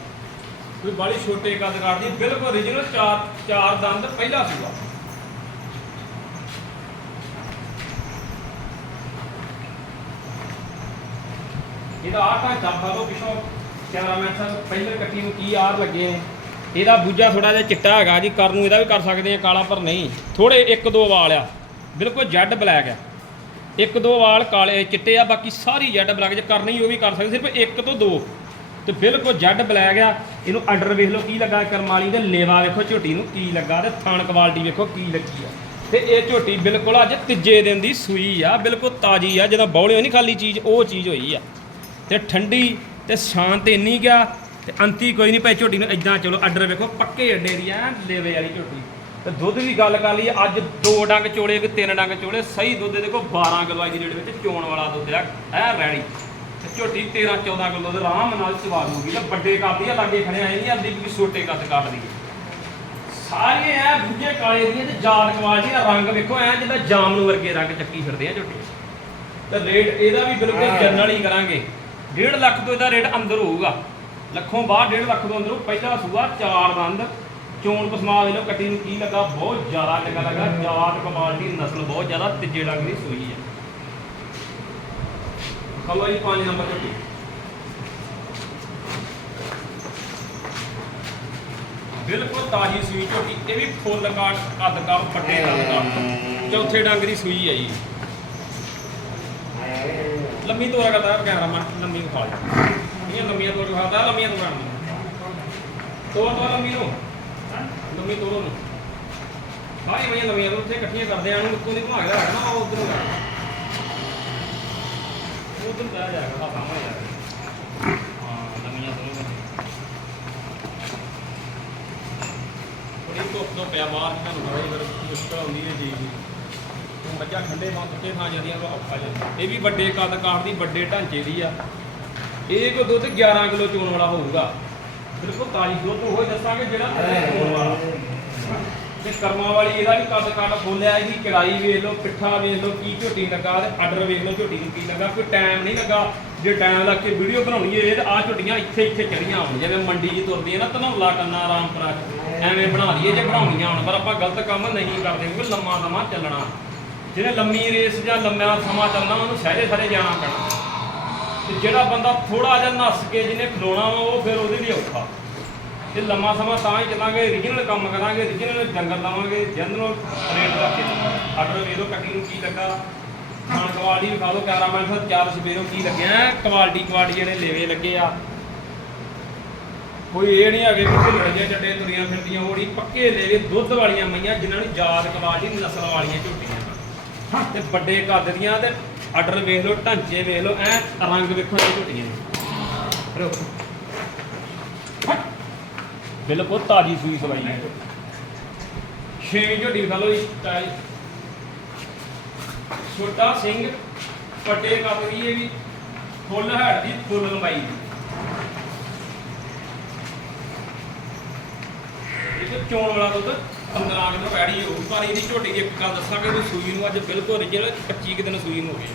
ਕੋਈ ਬਾਲੀ ਛੋਟੇ ਕੱਦ ਕਾੜ ਦੀ, ਬਿਲਕੁਲ origignal ਚਾਰ ਚਾਰ ਦੰਦ, ਪਹਿਲਾ ਸੂਆ। ਇਹਦਾ ਆਹ ਢਾਂਚਾ ਫਾਲੋ ਪਿਛੋਂ। ਕੈਮਰਾਮੈਨ ਸਾਹਿਬ ਪਹਿਲੇ ਕੱਟੀ ਨੂੰ ਕੀ ਆਰ ਲੱਗੇ ਨੇ? ਇਹਦਾ ਬੂਝਾ ਥੋੜਾ ਜਿਹਾ ਚਿੱਟਾ ਹੈਗਾ ਜੀ ਕਰ ਨੂੰ ਇਹਦਾ ਵੀ ਕਰ ਸਕਦੇ ਆ ਕਾਲਾ ਪਰ ਨਹੀਂ। ਥੋੜੇ ਇੱਕ ਦੋ ਵਾਲ ਆ, ਬਿਲਕੁਲ ਜੈਡ ਬਲੈਕ ਆ। ਇੱਕ ਦੋ ਵਾਲ ਕਾਲੇ ਚਿੱਟੇ ਆ, ਬਾਕੀ ਸਾਰੀ ਜੈਡ ਬਲੈਕ ਜੇ ਕਰਨੀ ਉਹ ਵੀ ਕਰ ਸਕਦੇ, ਸਿਰਫ ਇੱਕ ਤੋਂ ਦੋ। ਤੇ ਬਿਲਕੁਲ ਜੈਡ ਬਲੈਕ ਆ, ਇਹਨੂੰ ਅੰਡਰ ਵੇਖ ਲਓ ਕੀ ਲੱਗਾ, ਕਰਮਾਲੀ ਦੇ ਲੇਵਾ ਵੇਖੋ, ਝੋਟੀ ਨੂੰ ਕੀ ਲੱਗਾ, ਤੇ ਥਣ ਕੁਆਲਿਟੀ ਵੇਖੋ ਕੀ ਲੱਗੀ ਆ। ਤੇ ਇਹ ਝੋਟੀ ਬਿਲਕੁਲ ਅੱਜ ਤੀਜੇ ਦਿਨ ਦੀ ਸੂਈ ਆ, ਬਿਲਕੁਲ ਤਾਜੀ ਆ, ਜਦੋਂ ਬੌਲਿਓ ਨਹੀਂ ਖਾਲੀ ਚੀਜ਼, ਉਹ ਚੀਜ਼ ਹੋਈ ਆ। ਤੇ ਠੰਡੀ ਤੇ ਸ਼ਾਂਤ ਇੰਨੀ ਗਿਆ ਤੇ ਅੰਤੀ ਕੋਈ ਨਹੀਂ ਭਾਈ ਝੋਟੀ ਨੂੰ ਇਦਾਂ ਚਲੋ ਆਰਡਰ ਵੇਖੋ ਪੱਕੇ ਅੱਡੇ ਦੀ ਐ ਲੇਵੇ ਵਾਲੀ ਝੋਟੀ। ਤੇ ਦੁੱਧ ਦੀ ਗੱਲ ਕਰ ਲਈ ਅੱਜ ਦੋ ਡੰਗ ਚੋਲੇ ਕਿ ਤਿੰਨ ਡੰਗ ਚੋਲੇ ਸਹੀ ਦੁੱਧ ਦੇਖੋ 12 ਕਿਲੋ ਦੀ ਡੇਟ ਵਿੱਚ ਚੋਣ ਵਾਲਾ ਦੁੱਧ ਆ ਐ ਰੈਡੀ। ਤੇ ਝੋਟੀ 13 14 ਕਿਲੋ ਦੇ ਆਰਾਮ ਨਾਲ ਚਵਾ ਦੂਗੀ ਤੇ ਵੱਡੇ ਕਾਦੀ ਆ ਲਾਗੇ ਖੜੇ ਆਏ ਨਹੀਂ ਆਂਦੀ ਵੀ ਛੋਟੇ ਕੱਦ ਕੱਢਦੀ ਸਾਰੇ ਐ ਬੁੱਝੇ ਕਾਲੇ ਦੀਆਂ ਤੇ ਜਾਨ ਕੁਆਲਿਟੀ ਦਾ ਰੰਗ ਵੇਖੋ ਐ ਜਿੱਦਾਂ ਜਾਮਨੂ ਵਰਗੇ ਰੰਗ ਚੱਕੀ ਫਿਰਦੇ ਆ ਝੋਟੀ। ਤੇ ਰੇਟ ਇਹਦਾ ਵੀ ਬਿਲਕੁਲ ਜਨਰਲ ਹੀ ਕਰਾਂਗੇ। 1.5 ਲੱਖ ਤੋਂ ਇਹਦਾ ਰੇਟ ਅੰਦਰ ਹੋਊਗਾ। ਲੱਖੋਂ ਬਾਹਰ 1.5 ਲੱਖ ਤੋਂ ਅੰਦਰੋਂ ਪਹਿਲਾ ਸੂਆ ਚਾਰ ਦੰਦ। ਚੋਣ ਪਸਮਾ ਵੇਲੋ ਕੱਟੀ ਨੂੰ ਕੀ ਲੱਗਾ? ਬਹੁਤ ਜ਼ਿਆਦਾ ਚੰਗਾ ਲੱਗਾ। ਜਾਤ ਕੁਆਲਿਟੀ ਨਸਲ ਬਹੁਤ ਜ਼ਿਆਦਾ ਤੀਜੇ ਡੰਗ ਦੀ ਸੂਈ ਹੈ। ਖਲੋ ਜੀ 5 ਨੰਬਰ ਝੋਟੀ ਬਿਲਕੁਲ ਤਾਜੀ ਸੂਈ ਝੋਟੀ ਇਹ ਵੀ ਫੁੱਲ ਕਾਟ ਕੱਦ ਕਾਟ ਪੱਟੇ ਕੱਦ ਕਾਟ ਚੌਥੇ ਡੰਗ ਦੀ ਸੂਈ ਹੈ ਜੀ। ਲੰਮੀ ਤੋਰਾ ਕਰਦਾ ਕੈਮਰਾਮੈਨ, ਲੰਮੀ ਨੂੰ ਖਾ ਲਿਆ ਲੰਮੀਆਂ ਤੋਰ ਖਾਦਾ ਲੰਮੀਆਂ ਤੋਰਾਂ ਨੂੰ ਤੋਰ ਤੋਰ ਲੰਮੀ ਨੂੰ। ਲੰਮੀ ਤੋਰੋ ਨੂੰ ਬਾਈ ਬਈਆਂ ਲੰਮੀਆਂ ਤੋਂ ਉੱਥੇ ਇਕੱਠੀਆਂ ਕਰਦੇ ਆਂ। ਨੂੰ ਉੱਤੋਂ ਦੀ ਘੁਮਾ ਕੇ ਰੱਖਣਾ ਉਹ ਉਧਰ ਨੂੰ ਉਧਰ ਪੈ ਜਾਏਗਾ ਹਾਂ ਸਾਹਮਣੇ ਜਾਏਗਾ ਹਾਂ, ਲੰਮੀਆਂ ਤੋਰੋ ਬੜੀ ਧੁੱਪ ਤੋਂ ਪਿਆ ਬਾਹਰ ਤੁਹਾਨੂੰ ਪਤਾ ਹੀ ਫਿਰ ਮੁਸ਼ਕਲ ਆਉਂਦੀ ਹੈ ਜੀ। ਮੱਝਾਂ ਠੰਡੇ ਮਾਂ ਸੁੱਕੇ ਥਾਂ ਜਾਂਦੀਆਂ ਔਖਾ ਜਾਂਦਾ ਇਹ ਵੀ ਵੱਡੇ ਕੱਦ ਕਾਠ ਦੀ ਵੱਡੇ ਢਾਂਚੇ ਦੀ ਆ। ਇਹ ਕੋ ਦੁੱਧ 11 ਕਿਲੋ ਚੋਣ ਵਾਲਾ ਹੋਊਗਾ। ਬਿਲਕੁਲ ਤਾਜੀ ਦੁੱਧ ਉਹ ਹੀ ਦੱਸਾਂਗੇ ਜਿਹੜਾ ਚੋਣ ਵਾਲਾ। ਤੇ ਕਰਮਾਂ ਵਾਲੀ ਇਹਦਾ ਵੀ ਕੱਦ ਕਾਠ ਬੋਲਿਆ ਇਹਦੀ ਕੜਾਈ ਵੇਖ ਲਓ ਪਿੱਠਾ ਵੇਖ ਲਓ ਕੀ ਝੋਟੀ ਲੱਗਾ ਤੇ ਆਰਡਰ ਵੇਖ ਲਓ ਝੋਟੀ ਨੂੰ ਕੀ ਲੱਗਾ ਕੋਈ ਟਾਈਮ ਨਹੀਂ ਲੱਗਾ। ਜੇ ਟਾਈਮ ਲੱਗ ਕੇ ਵੀਡੀਓ ਬਣਾਉਣੀ ਹੈ ਤੇ ਆ ਝੋਟੀਆਂ ਇੱਥੇ ਇੱਥੇ ਚੜੀਆਂ ਹੋਣ ਜਿਵੇਂ ਮੰਡੀ 'ਚ ਤੁਰਦੀਆਂ ਨਾ ਧਨੌਲਾ ਕੰਨਾ ਆਰਾਮਪੁਰਾ ਐਵੇਂ ਬਣਾ ਲਈਏ ਜੇ ਬਣਾਉਣੀਆਂ ਹੋਣ ਪਰ ਆਪਾਂ ਗਲਤ ਕੰਮ ਨਹੀਂ ਕਰਦੇ ਕਿਉਂਕਿ ਲੰਮਾ ਸਮਾਂ ਚੱਲਣਾ। ਜਿਹਨੇ ਲੰਮੀ ਰੇਸ ਜਾਂ ਲੰਮਾ ਸਮਾਂ ਚੱਲਣਾ ਉਹਨੂੰ ਸਹਿਰੇ ਸਹਿਰੇ ਜਾਣਾ ਪੈਣਾ। ਤੇ ਜਿਹੜਾ ਬੰਦਾ ਥੋੜਾ ਜਿਹਾ ਨੱਸ ਕੇ ਜਿਹਨੇ ਖਲੋਣਾ ਵਾ, ਉਹ ਫਿਰ ਉਹਦੇ ਲਈ ਔਖਾ। ਤੇ ਲੰਮਾ ਸਮਾਂ ਤਾਂ ਹੀ ਚੱਲਾਂਗੇ ਰੀਜਨਲ ਕੰਮ ਕਰਾਂਗੇ ਰੀਜਨਲ ਡੰਗਰ ਲਾਵਾਂਗੇ ਜਨਰਲ ਰੇਟ ਰੱਖ ਆਰਡਰ ਦੇ ਕੱਟੀ ਨੂੰ ਕੀ ਲੱਗਾ। ਖਾਣ ਕੁਆਲਿਟੀ ਵਿਖਾ ਦਿਓ ਕੈਮਰਾਮੈਨ ਸਾਹਿਬ ਚਾਰ ਸਵੇਰੋਂ ਕੀ ਲੱਗਿਆ, ਕੁਆਲਿਟੀ ਕੁਆਲਟੀ ਜਿਹੜੇ ਲੇਵੇ ਲੱਗੇ ਆ। ਕੋਈ ਇਹ ਨਹੀਂ ਹੈਗੇ ਕਿ ਲੜੀਆਂ ਚੱਡੇ ਤੁਰੀਆਂ ਫਿਰਦੀਆਂ ਹੋੜੀ ਪੱਕੇ ਲੇਵੇ ਦੁੱਧ ਵਾਲੀਆਂ ਮਈਆਂ, ਜਿਨ੍ਹਾਂ ਨੂੰ ਯਾਦ ਕੁਆਲਿਟੀ ਨਸਲ ਵਾਲੀਆਂ ਝੋਟੀਆਂ। ਤੇ ਵੱਡੇ ਕੱਦ ਦੀਆਂ ਤੇ ਆਰਡਰ ਵੇਖ ਲਓ, ਢਾਂਚੇ ਵੇਖ ਲਓ, ਐ ਰੰਗ ਵੇਖੋ ਇਹ ਝੋਟੀਆਂ ਦੇ ਰੁਕ ਬਿਲਕੁਲ ਤਾਜੀ ਸੂਈ ਸਵਾਈ ਹੈ। ਛੇਵੀਂ ਝੋਟੀ ਵਿਖਾ ਲਓ ਜੀ, ਤਾਜੀ। ਛੋਟਾ ਸਿੰਘ ਵੱਡੇ ਕੱਦ ਦੀ ਇਹ ਵੀ, ਫੁੱਲ ਹੈਡ ਦੀ, ਫੁੱਲ ਲੰਬਾਈ ਦੀ ਇਹ ਚੋਣ ਵਾਲਾ ਦੁੱਧ 15 ਕਿਲੋ ਪੈੜੀ ਹੋਊ ਪਰ ਇਹਦੀ ਝੋਟੀ ਦੀ ਇੱਕ ਗੱਲ ਦੱਸਾਂ ਕਿ ਸੂਈ ਨੂੰ ਅੱਜ ਬਿਲਕੁਲ ਰਿਜਲ 25 ਕੁ ਦਿਨ ਸੂਈ ਨੂੰ ਹੋ ਗਏ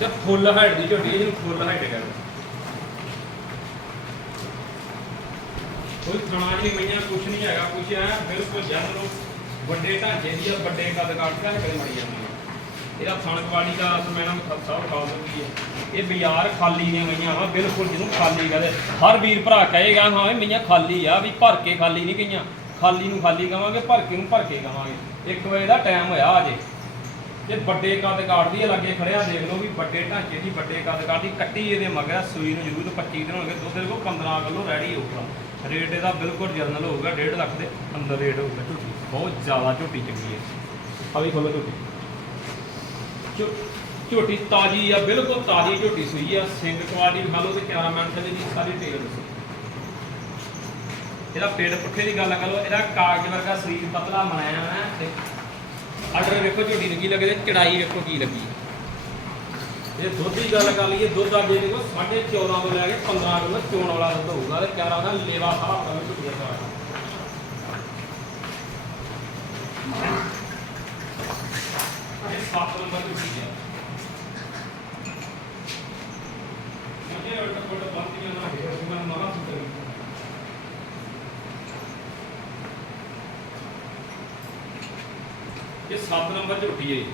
ਤੇ ਫੁੱਲ ਹਾਈਟ ਦੀ ਝੋਟੀ ਇਹਨੂੰ ਫੁੱਲ ਹਾਈਟ ਕਰ ਕੋਈ ਥਣਾ ਨਹੀਂ ਮਈਆਂ ਕੁਛ ਨਹੀਂ ਹੈਗਾ, ਕੁਛ ਹੈ ਬਿਲਕੁਲ ਜਨਰਲ ਵੱਡੇ ਢਾਂਚੇ ਦੀ ਆ, ਵੱਡੇ ਕੱਦ ਕਾਟ ਕੇ ਕਰੇ ਮੜੀ ਜਾਂਦੀ ਇਹਦਾ ਥਣ ਕੁਆਲੀ ਦਾ ਮੈਡਮ ਸਭ ਖਾਸ ਹੁੰਦੀ ਹੈ ਇਹ ਬਾਜ਼ਾਰ ਖਾਲੀ ਨੇ ਗਈਆਂ ਵਾ ਬਿਲਕੁਲ ਜਿਹਨੂੰ ਖਾਲੀ ਕਹਦੇ। ਹਰ ਵੀਰ ਭਰਾ ਕਹੇਗਾ, ਹਾਂ ਇਹ ਮਈਆਂ ਖਾਲੀ ਆ, ਵੀ ਭਰ ਕੇ ਖਾਲੀ ਨਹੀਂ ਗਈਆਂ। ਖਾਲੀ ਨੂੰ ਖਾਲੀ ਕਵਾਂਗੇ, ਭਰ ਕੇ ਨੂੰ ਭਰ ਕੇ ਕਵਾਂਗੇ। 1 ਵਜੇ ਦਾ ਟਾਈਮ ਹੋਇਆ ਅਜੇ। ਇਹ ਵੱਡੇ ਕੱਦ ਕਾਟਦੀ ਹੈ ਲੱਗੇ ਖੜਿਆ, ਦੇਖ ਲਓ ਵੀ ਵੱਡੇ ਢਾਂਚੇ ਦੀ ਵੱਡੇ ਕੱਦ ਕਾਟਦੀ ਕੱਟੀ ਇਹਦੇ ਮਗਰ ਸੂਈ ਨੂੰ ਜ਼ਰੂਰ 25 ਦਿਨ ਹੋਣਗੇ, ਦੁੱਧ ਦੇ ਕੋਲ 15 ਕਿਲੋ ਰੈਡੀ ਹੋਊਗਾ। ਰੇਟ ਇਹਦਾ ਬਿਲਕੁਲ ਜਰਨਲ ਹੋਊਗਾ 1.5 ਲੱਖ ਦੇ ਅੰਦਰ ਰੇਟ ਹੋਊਗਾ ਝੋਟੀ ਬਹੁਤ ਜ਼ਿਆਦਾ ਝੋਟੀ ਚੰਗੀ ਹੈ। ਆ ਵੀ ਖੋਲੋ ਝੋਟੀ ਝੋ- ਝੋਟੀ ਤਾਜੀ ਆ, ਬਿਲਕੁਲ ਤਾਜੀ ਝੋਟੀ ਸੂਈ ਆ। ਸਿੰਘ ਕੁਆਲਿਟੀ ਖਾ ਲਓ ਤੇ ਕੈਮਰਾਮੈਨ ਥੱਲੇ ਦੀ ਸਾਰੀ ਟੇਲ ਦੱਸੋ ਇਹਦਾ ਪੇੜ ਪੁੱਠੇ ਦੀ ਗੱਲ ਕਰੋ ਇਹਦਾ ਕਾਗਜ਼ ਵਰਗਾ ਸਰੀਰ ਪਤਲਾ ਬਣਾਇਆ ਹੈ ਤੇ ਆਰਡਰ ਵੇਖੋ ਝੋਟੀ ਨੂੰ ਕੀ ਲੱਗਦੇ ਚੜਾਈ ਵੇਖੋ ਕੀ ਲੱਗੀ ਇਹ ਦੁੱਧ ਦੀ ਗੱਲ ਕਰ ਲਈਏ, ਦੁੱਧ ਅੱਜ ਇਹਦੇ 14.5 ਤੋਂ ਲੈ ਕੇ 15 ਕਿਲੋ ਚੋਣ ਵਾਲਾ ਦੁੱਧ ਹੋਊਗਾ ਤੇ ਕਿਆ ਉਹਦਾ ਲੇਵਾ ਸਾਰਾ ਹੁੰਦਾ ਝੋਟੀ ਦਾ ਇਹ 7 ਨੰਬਰ ਝੋਟੀ ਹੈ ਮੁਝੇ ਅਲਟ ਕੋਟ ਬੰਦ ਨਾ ਹੈ ਮੈਂ ਨਵਾਂ ਸੁਣ ਇਹ 7 ਨੰਬਰ ਝੋਟੀ ਹੈ ਜੀ।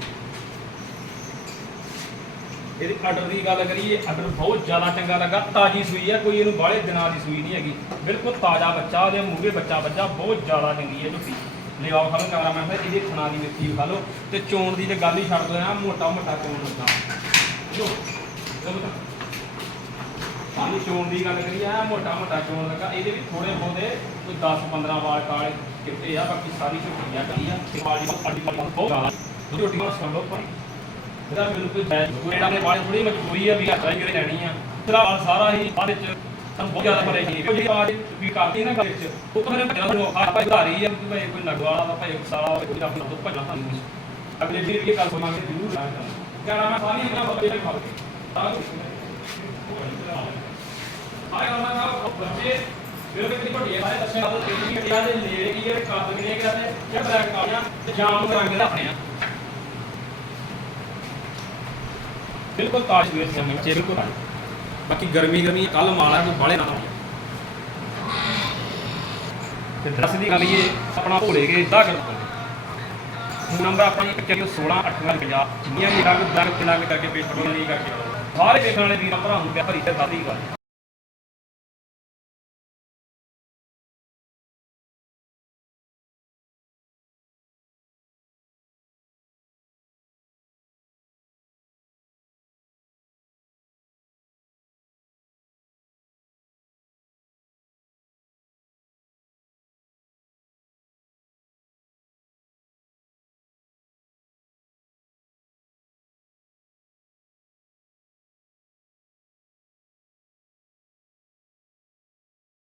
ਆਰਡਰ ਦੀ ਗੱਲ ਕਰੀਏ ਆਰਡਰ ਬਹੁਤ ਜ਼ਿਆਦਾ ਚੰਗਾ ਲੱਗਾ, ਤਾਜੀ ਸੂਈ ਹੈ ਕੋਈ ਇਹਨੂੰ ਬਾਹਲੇ ਦਿਨਾਂ ਦੀ ਸੂਈ ਨਹੀਂ ਹੈਗੀ। ਬਿਲਕੁਲ ਤਾਜ਼ਾ ਬੱਚਾ, ਉਹਦੇ ਮੂਹਰੇ ਬੱਚਾ ਬੱਚਾ ਬਹੁਤ ਜ਼ਿਆਦਾ ਚੰਗੀ ਹੈ ਝੋਟੀ। ਲਿਆਓ ਖਾ ਲਓ ਕੈਮਰਾਮੈਨ ਸਾਹਿਬ, ਇਹਦੇ ਖਣਾ ਦੀ ਮਿੱਟੀ ਖਾ ਲਓ। ਤੇ ਚੋਣ ਦੀ ਤੇ ਗੱਲ ਹੀ ਛੱਡ ਦੋ ਨਾ ਮੋਟਾ ਮੋਟਾ ਚੋਣ ਲੱਗਾ ਜੋ ਪਾਣੀ ਚੋਣ ਦੀ ਗੱਲ ਕਰੀਏ ਆ ਮੋਟਾ ਮੋਟਾ ਚੋਣ ਲੱਗਾ। ਇਹਦੇ ਵੀ ਥੋੜੇ ਬਹੁਤੇ ਕੋਈ 10 15 ਵਾਲ ਕਾਲੇ ਕਿਤੇ ਆ, ਬਾਕੀ ਸਾਰੀ ਝੋਟੀ ਆ ਕਰੀ ਆ। ਤੇ ਬਾਜੀ ਅੱਡੀ ਬਹੁਤ ਜ਼ਿਆਦਾ ਝੋਟੀ ਨੂੰ ਸੁਣ ਲਓ ਭਾਈ। ਇਹਦਾ ਬਿਲਕੁਲ ਜਾਇਜ਼ ਕੋਈ ਇਹਦਾ ਆਪਣੇ ਵਾਲੇ ਥੋੜੀ ਮਜਬੂਰੀ ਆ, ਵੀ ਹੱਥਾਂ ਹੀ ਲੈਣੀ ਆ। ਤੇਰਾ ਵਾਲ ਸਾਰਾ ਹੀ ਬਾਅਦ ਵਿੱਚ ਸਾਨੂੰ ਬਹੁਤ ਜ਼ਿਆਦਾ ਪਰੇਸ਼ਾਨੀ ਹੈ ਜਿਹੜੀ ਆਵਾਜ਼ ਵੀ ਕਰਦੀ ਨਾ ਗੱਲ ਵਿੱਚ, ਉਹ ਤਾਂ ਮੇਰੇ ਬੱਚਿਆਂ ਨੂੰ ਆਪਾਂ ਉਧਾਰੀ ਆ, ਵੀ ਭਾਈ ਕੋਈ ਨਗਵਾਲਾ ਦਾ ਭਾਈ ਸਾਲਾ ਹੋਵੇ ਕੋਈ ਆਪਣਾ ਤੋਂ ਭੱਜਣਾ ਸਾਨੂੰ ਅਗਲੇ ਵੀਰ ਇਹ ਗੱਲ ਸੁਣਾਂਗੇ, ਜ਼ਰੂਰ ਆਇਆ ਕਰਾਂ ਮੈਂ ਸਾਰੀ ਇਹਨਾਂ ਬੱਚੇ ਦੇ ਖਾ ਕੇ ਤਾਂ ਆਏ ਉਹਨਾਂ ਦਾ ਬੱਚੇ ਬਿਲਕੁਲ ਕਿਹੜੀ ਵੱਡੀ ਹੈ ਦੱਸਿਆ ਉਹ ਤੇਰੀ ਗੱਡੀਆਂ ਦੇ ਨੇੜੇ ਕੀ ਹੈ ਕੱਦ ਕਿੰਨੇ ਕਰਦੇ ਜਾਂ ਬਲੈਕ ਕਾਲੀਆਂ ਤੇ ਜਾਮ ਰੰਗ ਦੇ ਆਪਣੇ ਆ ਬਿਲਕੁਲ ਤਾਜ ਵੀਰ ਸਮੇਂ ਚ ਬਿਲਕੁਲ ਬਾਕੀ ਗਰਮੀ ਗਰਮੀ ਕੱਲ ਮਾਲਾ ਕੋਈ ਬਾਲੇ ਨਾ ਤੇ ਦਰਸ ਦੀ ਗੱਲ ਇਹ, ਆਪਣਾ ਭੋਲੇ ਕੇ ਇਦਾਂ ਕਰ ਦਿੰਦੇ ਨੰਬਰ ਆਪਣਾ 16 850 ਜਿੰਨੀਆਂ ਵੀ ਲੱਗ ਲੱਗ ਲੱਗ ਕਰਕੇ ਪੇਸ਼ ਫੋਟੋ ਨਹੀਂ ਕਰਕੇ ਸਾਰੇ ਵੇਖਣ ਵਾਲੇ ਵੀਰਾਂ ਭਰਾ ਨੂੰ ਪਿਆਰੀ ਤੇ ਸਾਦੀ ਗੱਲ।